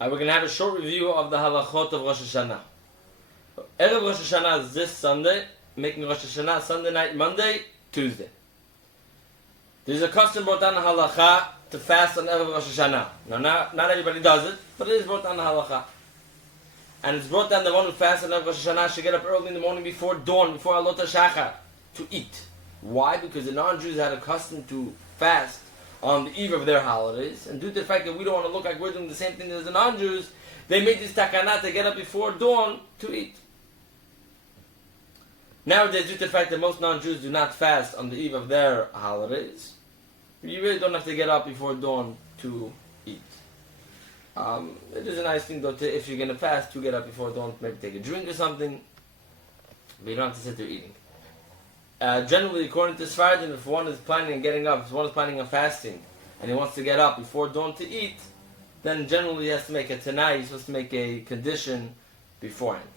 We're going to have a short review of the halachot of Rosh Hashanah. Erev Rosh Hashanah is this Sunday, making Rosh Hashanah Sunday night, Monday, Tuesday. There's a custom brought down the halacha to fast on Erev Rosh Hashanah. Now, not everybody does it, but it is brought down the halacha. And it's brought down the one who fasts on Erev Rosh Hashanah should get up early in the morning before dawn, before Alot HaShachar, to eat. Why? Because the non-Jews had a custom to fast on the eve of their holidays, and due to the fact that we don't want to look like we're doing the same thing as the non-Jews, they made this takana to get up before dawn to eat. Nowadays, due to the fact that most non-Jews do not fast on the eve of their holidays, you really don't have to get up before dawn to eat. It is a nice thing though, if you're going to fast, to get up before dawn, maybe take a drink or something, but you don't have to sit there eating. Generally, according to Sfardim, if one is planning on getting up, if one is planning on fasting, and he wants to get up before dawn to eat, then generally he has to make a tanai, he's supposed to make a condition beforehand.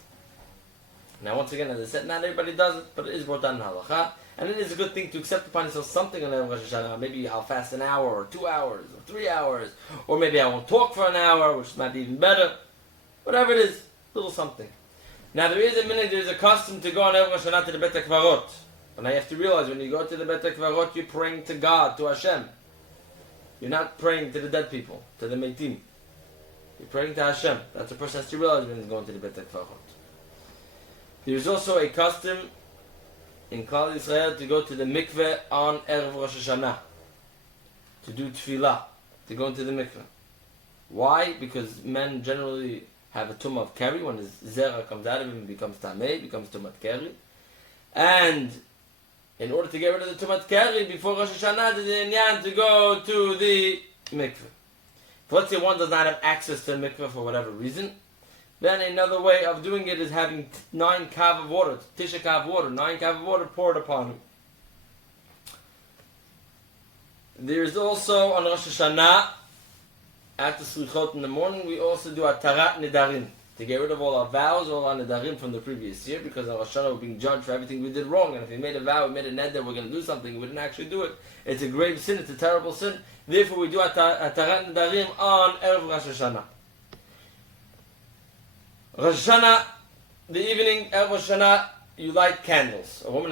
Now once again, as I said, not everybody does it, but it is brought down in halacha, and it is a good thing to accept upon yourself something on Erev Rosh Hashanah. Maybe I'll fast an hour, or 2 hours, or 3 hours, or maybe I won't talk for an hour, which might be even better. Whatever it is, a little something. Now there is a custom to go on Erev Rosh Hashanah to the Bet HaKvarot. And I have to realize when you go to the Bet HaKvarot, you're praying to God, to Hashem. You're not praying to the dead people, to the Meitim. You're praying to Hashem. That's what a person has to realize when he's going to the Bet HaKvarot. There's also a custom in Klal Yisrael to go to the mikveh on Erev Rosh Hashanah, to do tefillah, to go into the mikveh. Why? Because men generally have a tumah of keri. When his zera comes out of him, it becomes tamei, becomes tumah keri. And in order to get rid of the tumat keri before Rosh Hashanah, there's an inyan to go to the mikveh. If let's say one does not have access to the mikveh for whatever reason, then another way of doing it is having 9 kav of water, tisha kav water, 9 kav of water poured upon him. There's also on Rosh Hashanah, after Slichot in the morning, we also do atarat nedarim, to get rid of all our vows, all our nedarim from the previous year, because on Rosh Hashanah we're being judged for everything we did wrong, and if we made a vow, we made a neder, we're going to do something, we didn't actually do it. It's a grave sin, it's a terrible sin. Therefore we do atarat nedarim on Erev Rosh Hashanah. Rosh Hashanah, the evening, Erev Rosh Hashanah, you light candles. A woman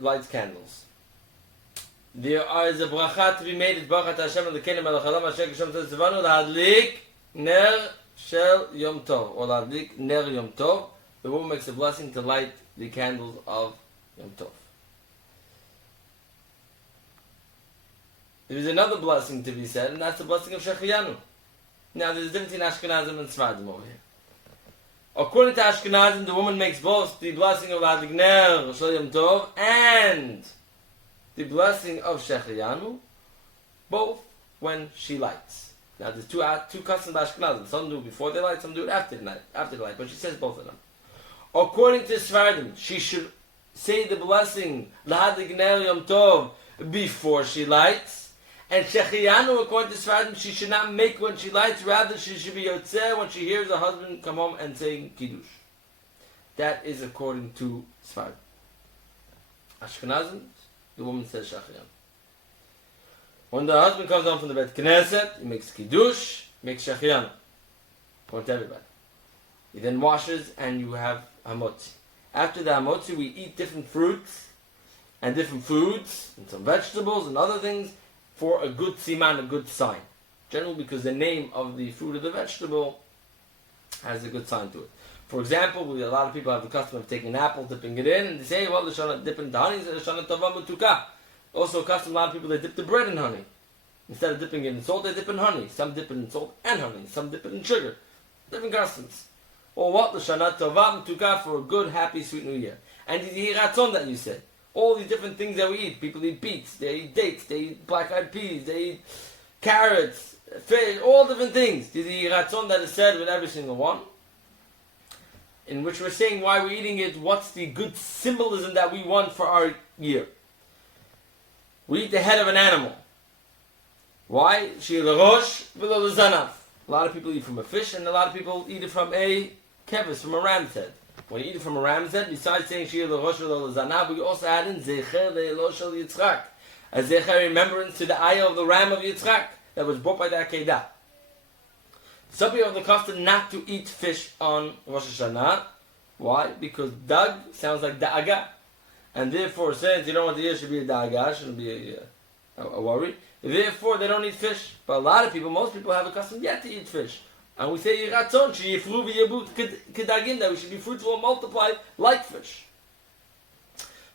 lights candles. There is a bracha to be made, it's Baruch Hashem Elokeinu melech haolam asher kisham tzivanu lahadlik ner Shel Yom Tov, or Ladlik Ner Yom Tov. The woman makes a blessing to light the candles of Yom Tov. There is another blessing to be said, and that's the blessing of Shechiyanu. Now, there's a difference between Ashkenazim and Sfardim over here. According to Ashkenazim, the woman makes both the blessing of Ladlik Ner Shel Yom Tov and the blessing of Shechiyanu, both when she lights. Now there's two customs by Ashkenazim. Some do it before they light, some do it after the light. But she says both of them. According to Sfardim, she should say the blessing Lahadlik Ner Yom Tov before she lights, and Shechiyanu, according to Sfardim, she should not make when she lights. Rather, she should be yotzeh when she hears her husband come home and saying kiddush. That is according to Sfardim. Ashkenazim, the woman says Shechiyanu. When the husband comes home from the Beit Knesset, he makes kiddush, makes shechiyanu. According to everybody. He then washes and you have hamotzi. After the hamotzi, we eat different fruits and different foods and some vegetables and other things for a good siman, a good sign. Generally because the name of the fruit or the vegetable has a good sign to it. For example, a lot of people have the custom of taking an apple, dipping it in, and they say, well, l'shana dip into honey, l'shana tova mutuka. Also, a custom, a lot of people, they dip the bread in honey. Instead of dipping it in salt, they dip in honey. Some dip it in salt and honey. Some dip it in sugar. Different customs. Or what? L'shana tova mutuka, for a good, happy, sweet new year. And the yiratzon that you said. All these different things that we eat. People eat beets, they eat dates, they eat black-eyed peas, they eat carrots, fish, all different things. The yiratzon that is said with every single one. In which we're saying why we're eating it, what's the good symbolism that we want for our year. We eat the head of an animal. Why? Shir rosh v'lo l'zanav. A lot of people eat from a fish, and a lot of people eat it from a kevis, from a ram's head. When you eat it from a ram's head, besides saying shir rosh v'lo l'zanav, we also add in zecher le'elo shel Yitzchak, a zecher remembrance to the ayah of the ram of Yitzchak that was brought by the Akedah. Some people have the custom not to eat fish on Rosh Hashanah. Why? Because dag sounds like da'aga. And therefore, since you don't want the year should be a da'aga, shouldn't be a worry. Therefore, they don't eat fish. But a lot of people, most people have a custom yet to eat fish. And we say, that we should be fruitful and multiply like fish.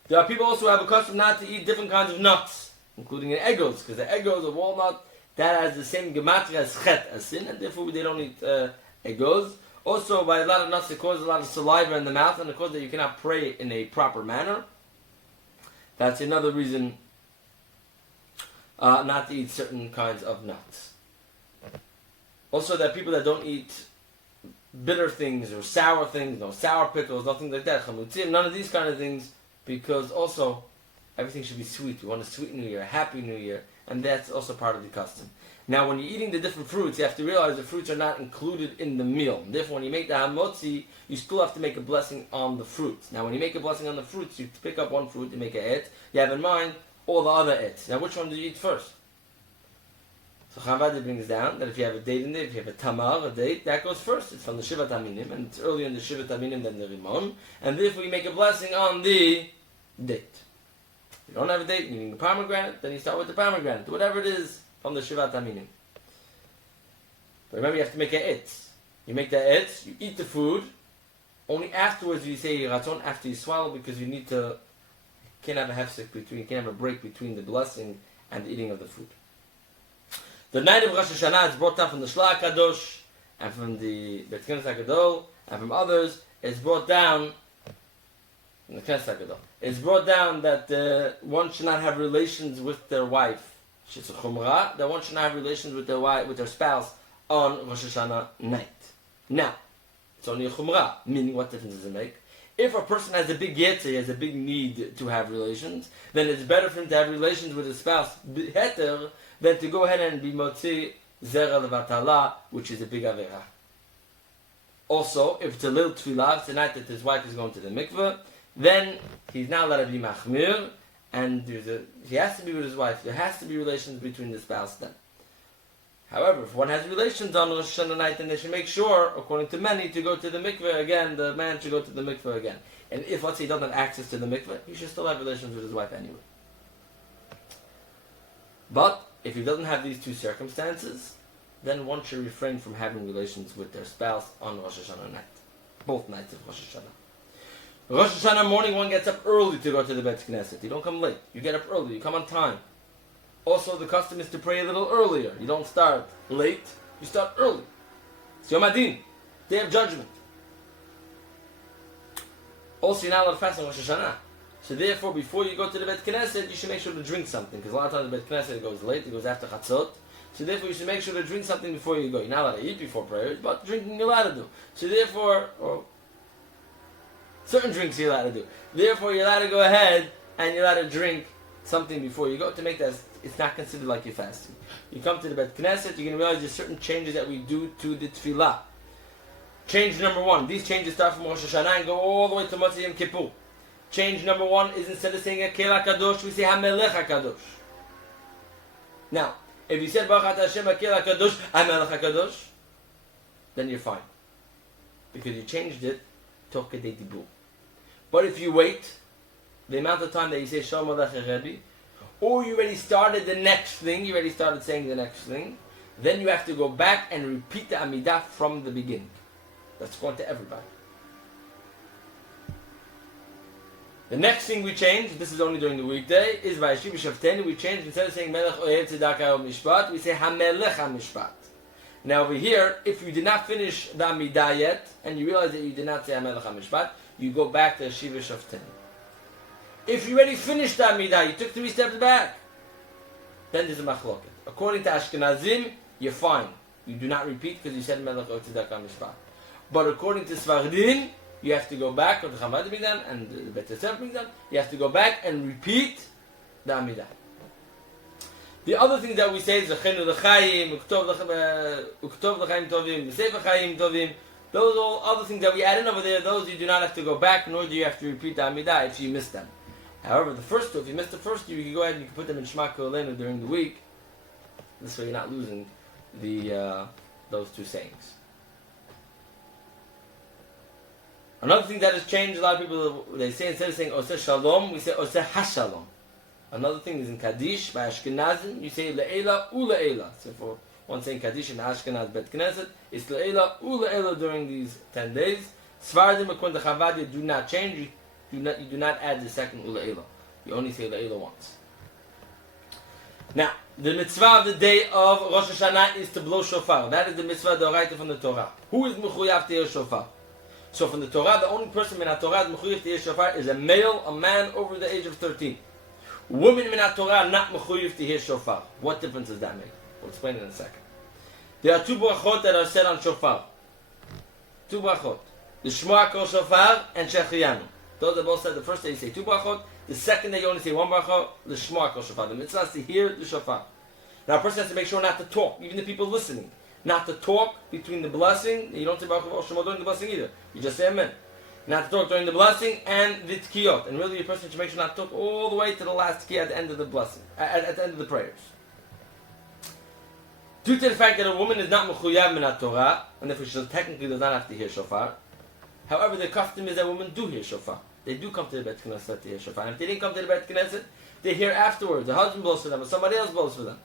There are people also who have a custom not to eat different kinds of nuts, including egos, because the egos, a walnut, that has the same gematria as chet, as sin, and therefore they don't eat egos. Also, by a lot of nuts, it causes a lot of saliva in the mouth, and it causes that you cannot pray in a proper manner. That's another reason not to eat certain kinds of nuts. Also, there are people that don't eat bitter things or sour things, no sour pickles, nothing like that, chamutzim, none of these kind of things, because also everything should be sweet. We want a sweet New Year, a happy New Year, and that's also part of the custom. Now, when you're eating the different fruits, you have to realize the fruits are not included in the meal. Therefore, when you make the hamotzi, you still have to make a blessing on the fruits. Now, when you make a blessing on the fruits, you pick up one fruit, you make a et. You have in mind all the other ets. Now, which one do you eat first? So Chavadi brings down that if you have a date in there, if you have a tamar, a date, that goes first. It's from the Shivat Aminim, and it's earlier in the Shivat Aminim than the Rimon, and therefore you make a blessing on the date. If you don't have a date, meaning the pomegranate, then you start with the pomegranate, whatever it is from the Shivat Aminim. But remember, you have to make a etz. You make the etz, you eat the food, only afterwards you say Ratzon after you swallow, because you need to, you can't have a hefsek between, you can't have a break between the blessing and the eating of the food. The night of Rosh Hashanah is brought down from the Shla HaKadosh and from the Bet Knesset HaGadol and from others. It's brought down from the Knesset HaGadol. It's brought down that one should not have relations with their wife. It's a chumrah that one should not have relations with their wife, with their spouse on Rosh Hashanah night. Now, it's only a chumrah, meaning what difference does it make? If a person has a big yetzer, he has a big need to have relations, then it's better for him to have relations with his spouse heter than to go ahead and be motzi zera levatala, which is a big avera. Also, if it's a little tefillah, it's the night that his wife is going to the mikveh, then he's not allowed to be machmir, and he has to be with his wife. There has to be relations between the spouse then. However, if one has relations on Rosh Hashanah night, then they should make sure, according to many, to go to the mikveh again. The man should go to the mikveh again. And if, let's say, he doesn't have access to the mikveh, he should still have relations with his wife anyway. But if he doesn't have these two circumstances, then one should refrain from having relations with their spouse on Rosh Hashanah night. Both nights of Rosh Hashanah. Rosh Hashanah morning, one gets up early to go to the Bet Knesset. You don't come late. You get up early. You come on time. Also, the custom is to pray a little earlier. You don't start late. You start early. It's Yom Adin, Day of Judgment. Also, you're not allowed to fast on Rosh Hashanah. So therefore, before you go to the Bet Knesset, you should make sure to drink something. Because a lot of times the Bet Knesset goes late. It goes after Chatzot. So therefore, you should make sure to drink something before you go. You're not allowed to eat before prayers, but drinking you're allowed to do. So therefore, certain drinks you're allowed to do. Therefore, you're allowed to go ahead and you're allowed to drink something before you go to make that it's not considered like you're fasting. You come to the Bet Knesset, you're going to realize there's certain changes that we do to the tefillah. Change number one. These changes start from Rosh Hashanah and go all the way to Motzei Yom Kippur. Change number one is instead of saying Hakel HaKadosh, we say HaMelech HaKadosh. Now, if you said Baruch Atah Hashem Hakel HaKadosh, HaMelech HaKadosh, then you're fine. Because you changed it to Kedei Dibur. But if you wait, the amount of time that you say Shalom Aleichem Rebbe, or you already started the next thing, you already started saying the next thing, then you have to go back and repeat the Amidah from the beginning. That's going to everybody. The next thing we change, this is only during the weekday, is by Yeshiva Shafteni, we change, instead of saying Melech Ohev Tzedakah Mishpat, we say HaMelech HaMishpat. Now over here, if you did not finish the Amidah yet, and you realize that you did not say HaMelech HaMishpat, you go back to Yeshiva Shafteni. If you already finished the Amidah, you took 3 steps back, then there's a machloket. According to Ashkenazim, you're fine. You do not repeat because you said Melech Ohev Tzedakah Mishpat. But according to Sfardim, you have to go back, or the Chavad brings down, and the Bet Yosef brings down, you have to go back and repeat the Amidah. The other thing that we say is Zechenu L'chaim, Uktov L'chaim Tovim, V'sefer Chaim Tovim. Those are all other things that we add in over there. Those you do not have to go back, nor do you have to repeat the Amidah if you missed them. However, the first two, if you missed the first two, you can go ahead and you can put them in Shema Kolenu during the week. This way you're not losing the those two sayings. Another thing that has changed, a lot of people, they say instead of saying Oseh Shalom, we say Oseh HaShalom. Another thing is in Kaddish, by Ashkenazim, you say Le'ela U'Le'ela. So for one saying Kaddish in Ashkenaz Bet Knesset, it's Le'ela U'Le'ela during these 10 days. Svardim according to Chavadia do not change, you do not add the second U'Le'ela. You only say Le'ela once. Now, the mitzvah of the day of Rosh Hashanah is to blow shofar. That is the mitzvah d'oraita from the Torah. Who is mechuyav to hear shofar? So from the Torah, the only person in the Torah mechuyav to hear shofar is a male, a man over the age of 13. Women in the Torah not mechuyav to hear shofar. What difference does that make? We'll explain it in a second. There are two brachot that are said on shofar. Two brachot. The Shema Kol Shofar and Shechiyanu. Those are both said. The first day you say two brachot. The second day you only say one brachot. The Shema Kol Shofar. The mitzvah is to hear the shofar. Now a person has to make sure not to talk, even the people listening. Not to talk between the blessing. You don't say Baruch Shema during the blessing either. You just say Amen. Not to talk during the blessing and the tkiyot. And really a person should make sure not to talk all the way to the last tkiyah at the end of the blessing. At the end of the prayers. Due to the fact that a woman is not mechuyav min Torah, and therefore she technically does not have to hear shofar. However, the custom is that women do hear shofar. They do come to the Bet Knesset to hear shofar. And if they didn't come to the Bet Knesset, they hear afterwards. The husband blows for them, or somebody else blows for them.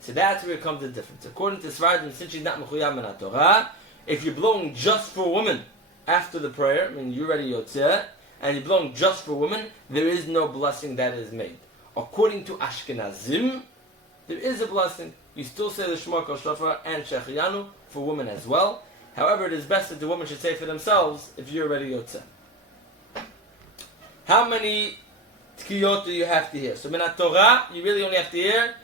So that's where it comes to the difference. According to Svardim, since she's not mechuyav min Torah, if you're blowing just for women after the prayer, I mean you're already yotzeh, and you're blowing just for women, there is no blessing that is made. According to Ashkenazim, there is a blessing. You still say the Shema Kol Shofar and Shechiyanu for women as well. However, it is best that the women should say for themselves if you're already yotzeh. How many tkiyot do you have to hear? So min Torah, you really only have to hear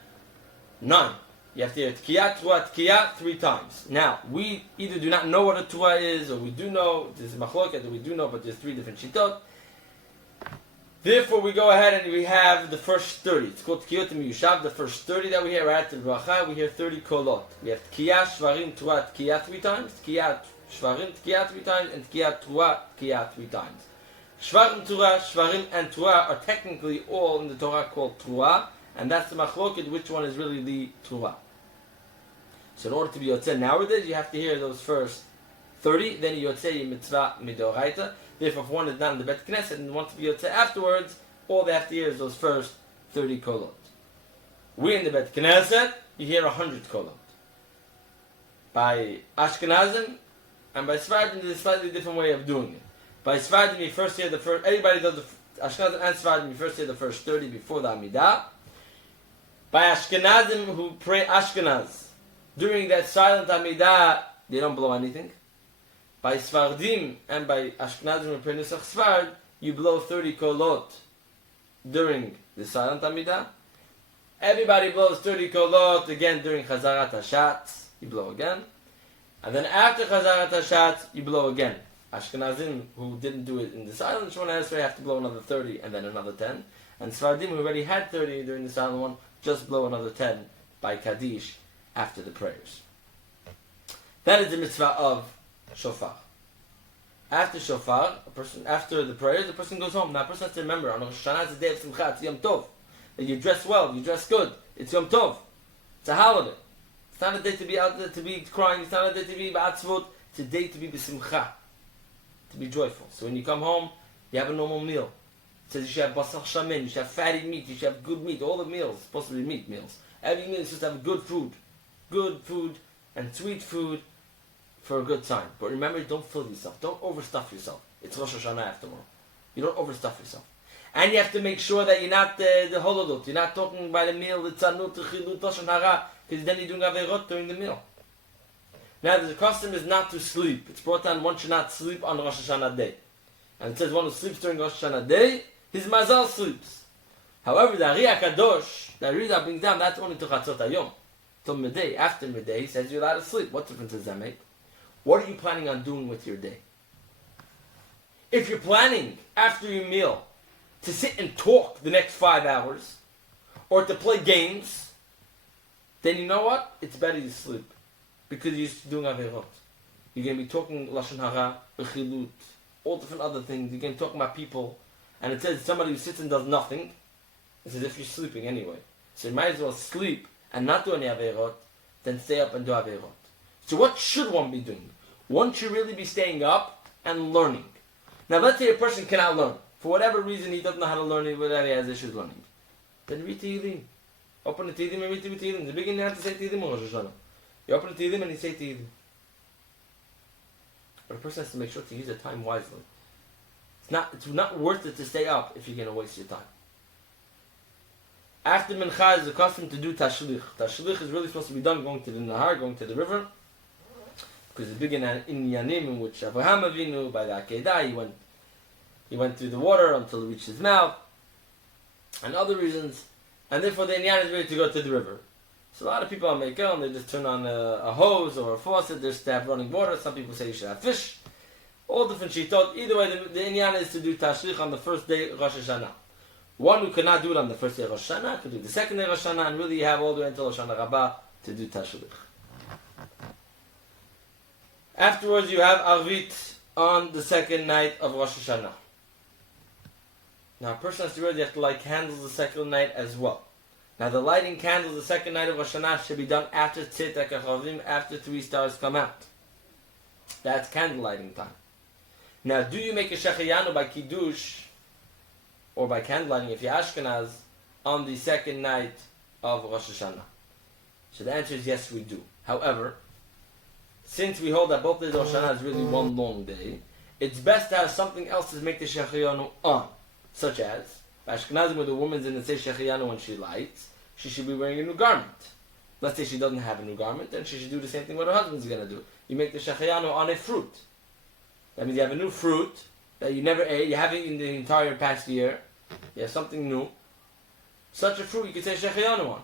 9. You have to hear tkiyah 3 times. Now, we either do not know what a Torah is, or we do know, there's a machloket that we do know, but there's 3 different shitot. Therefore, we go ahead and we have the first 30. It's called tkiyot miyushav. The first 30 that we hear right after the bracha, we hear 30 kolot. We have tkiyah, shvarim, Torah, tkiyah 3 times, tkiyah, shvarim, tkiyah 3 times, and tkiyah, Torah, tkiyah 3 times. Shvarim, Torah, shvarim, and Torah are technically all in the Torah called Torah, and that's the machloket, which one is really the Torah. So in order to be yotzeh nowadays, you have to hear those first 30, then you yotzeh your mitzvah midoraita. Therefore, if one is not in the Bet Knesset and wants to be yotzeh afterwards, all they have to hear is those first 30 kolot. We in the Bet Knesset, you hear 100 kolot. By Ashkenazim and by Sfardim, there's a slightly different way of doing it. By Sfardim, you first hear the first, everybody does the Ashkenazim and Sfardim, you first hear the first 30 before the Amidah. By Ashkenazim who pray Ashkenaz, during that silent Amidah, they don't blow anything. By Sfardim and by Ashkenazim who pray Nusach Sfard, you blow 30 kolot during the silent Amidah. Everybody blows 30 kolot again during Chazarat HaShatz, you blow again. And then after Chazarat HaShatz, you blow again. Ashkenazim who didn't do it in the silent Shemona Esrei have to blow another 30 and then another 10. And Sfardim who already had 30 during the silent one, just blow another 10 by Kaddish after the prayers. That is the mitzvah of shofar. After shofar, after the prayers, the person goes home. Now, a person has to remember, on Rosh Hashanah, it's a day of Simcha, it's Yom Tov. That you dress well, you dress good. It's Yom Tov. It's a holiday. It's not a day to be out there, to be crying. It's not a day to be ba'atzvot. It's a day to be b'simcha, to be joyful. So when you come home, you have a normal meal. It says you should have basar shamin, you should have fatty meat, you should have good meat. All the meals, supposed to be meat meals. Every meal is supposed to have good food and sweet food for a good time. But remember, don't fill yourself. Don't overstuff yourself. It's Rosh Hashanah after all. You don't overstuff yourself. And you have to make sure that you're not the holodot. You're not talking by the meal, the tzanut, the chilut, lashon hara, because then you're doing averot during the meal. Now, the custom is not to sleep. It's brought down one should not sleep on Rosh Hashanah day. And it says one who sleeps during Rosh Hashanah day, his mazal sleeps. However, the Ari HaKadosh, the Rizah brings down, that's only to Chatzot Hayom. Till midday. After midday, he says you're allowed to sleep. What difference does that make? What are you planning on doing with your day? If you're planning, after your meal, to sit and talk the next 5 hours, or to play games, then you know what? It's better you sleep. Because you're doing Averot. You're going to be talking Lashon Hara, Bechilut, all different other things. You're going to be talking about people. And it says somebody who sits and does nothing, it's as if you're sleeping anyway. So you might as well sleep and not do any Averot, than stay up and do Averot. So what should one be doing? One should really be staying up and learning. Now let's say a person cannot learn. For whatever reason he doesn't know how to learn, whatever he has issues learning. Then read Tehillim. Open the Tehillim and read the Tehillim. In the beginning you have to say Tehillim on Rosh Hashanah. You open the Tehillim and you say Tehillim. But a person has to make sure to use their time wisely. It's not worth it to stay up if you're going to waste your time. After Mincha is the custom to do Tashlich. Tashlich is really supposed to be done going to the Nahar, going to the river. Because it's big in Yanim in which Avraham Avinu, by the Akedah, he went through the water until it reached his mouth. And other reasons. And therefore the Inyan is ready to go to the river. So a lot of people on Mekel, they just turn on a hose or a faucet, just to have running water. Some people say you should have fish. All different shittot. Either way, the Inyan is to do Tashlich on the first day of Rosh Hashanah. One who cannot do it on the first day of Rosh Hashanah could do the second day of Rosh Hashanah, and really you have all the way until Rosh Hashanah Rabbah to do Tashlich. Afterwards you have Arvit on the second night of Rosh Hashanah. Now a person has to really have to light candles the second night as well. Now the lighting candles the second night of Rosh Hashanah should be done after Tzit HaKachavim, after 3 stars come out. That's candle lighting time. Now do you make a Shechayanu by Kiddush or by candlelighting if you're Ashkenaz on the second night of Rosh Hashanah? So the answer is yes, we do. However, since we hold that both days of Rosh Hashanah is really one long day, it's best to have something else to make the Shechayanu on. Such as, Ashkenazim, with a woman's in the say Shechayanu when she lights, she should be wearing a new garment. Let's say she doesn't have a new garment, then she should do the same thing what her husband's going to do. You make the Shechayanu on a fruit. That means you have a new fruit that you never ate, you haven't eaten the entire past year, you have something new. Such a fruit you can say Shechayanu on.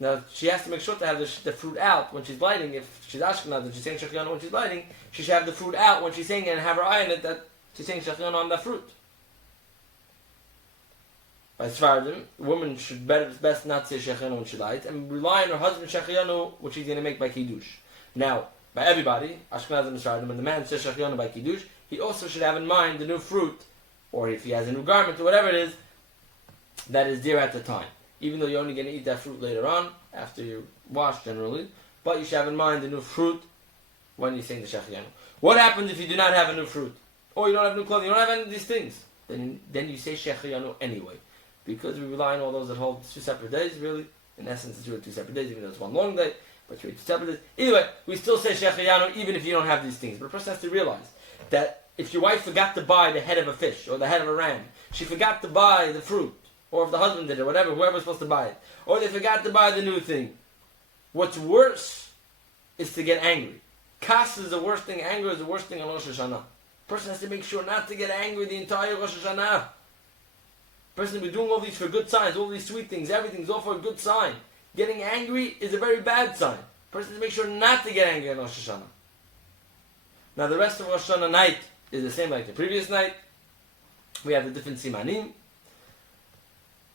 Now, she has to make sure to have the fruit out when she's lighting. If she's Ashkenaz and she's saying Shechayanu when she's lighting, she should have the fruit out when she's saying it and have her eye on it that she's saying Shechayanu on that fruit. By Sfardim, the woman should best not say Shechayanu when she lights and rely on her husband's Shechayanu, which he's going to make by Kiddush. Now, by everybody, Ashkenaz and Sfardim, when the man says Shechayanu by Kiddush, he also should have in mind the new fruit, or if he has a new garment or whatever it is, that is dear at the time. Even though you're only going to eat that fruit later on, after you wash generally, but you should have in mind the new fruit when you're saying the Shechayanu. What happens if you do not have a new fruit? Or you don't have new clothing, you don't have any of these things? Then you say Shechayanu anyway. Because we rely on all those that hold 2 separate days, really. In essence, it's really 2 separate days, even though it's one long day, but you're 2 separate days. Either way, we still say Shechayanu even if you don't have these things. But a person has to realize that if your wife forgot to buy the head of a fish, or the head of a ram, she forgot to buy the fruit, or if the husband did it, whatever, whoever's supposed to buy it, or they forgot to buy the new thing, what's worse is to get angry. Kas is the worst thing, anger is the worst thing on Rosh Hashanah. A person has to make sure not to get angry the entire Rosh Hashanah. A person will be doing all these for good signs, all these sweet things, everything's all for a good sign. Getting angry is a very bad sign. A person has to make sure not to get angry on Rosh Hashanah. Now the rest of Rosh Hashanah night is the same like the previous night. We have the different simanim.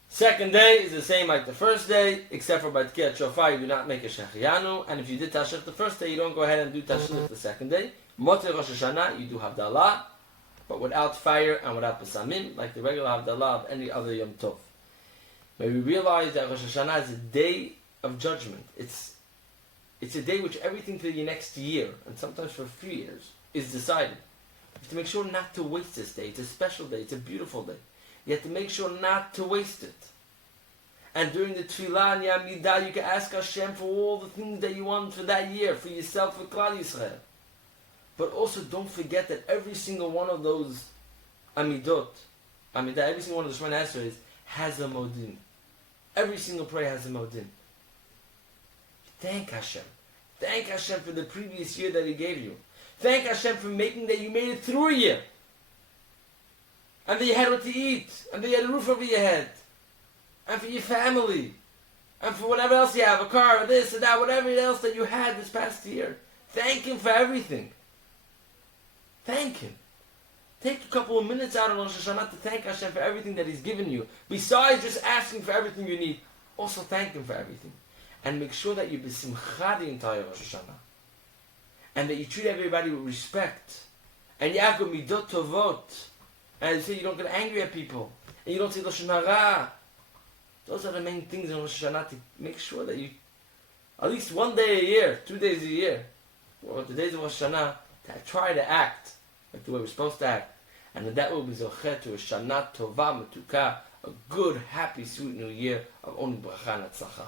Second day is the same like the first day, except for by Tkiyat Shofar you do not make a Shechayanu, and if you did Tashlich the first day, you don't go ahead and do Tashlich the second day. Motzei Rosh Hashanah, you do Havdalah, but without fire and without Besamim, like the regular Havdalah of any other Yom Tov. May we realize that Rosh Hashanah is a day of judgment. It's a day which everything for the next year, and sometimes for a few years, is decided. You have to make sure not to waste this day. It's a special day. It's a beautiful day. You have to make sure not to waste it. And during the Tefillah and Yamidah, you can ask Hashem for all the things that you want for that year, for yourself, for Klal Yisrael. But also don't forget that every single one of those Amidah, every single one of the Shemona Esrei has a Modin. Every single prayer has a Modin. Thank Hashem. Thank Hashem for the previous year that He gave you. Thank Hashem for making that you made it through a year. And that you had what to eat. And that you had a roof over your head. And for your family. And for whatever else you have. A car, or this, or that, whatever else that you had this past year. Thank Him for everything. Thank Him. Take a couple of minutes out on Rosh Hashanah to thank Hashem for everything that He's given you. Besides just asking for everything you need, also thank Him for everything. And make sure that you besimcha the entire Rosh Hashanah. And that you treat everybody with respect. And you act with midot tovot. And you say you don't get angry at people. And you don't say Lashon Hara. Those are the main things in Rosh Hashanah to make sure that you, at least one day a year, 2 days a year, or the days of Rosh Hashanah, to try to act like the way we're supposed to act, and that will be zocheh to a Shana Tova Metuka, a good, happy, sweet new year of only bracha and tzlacha.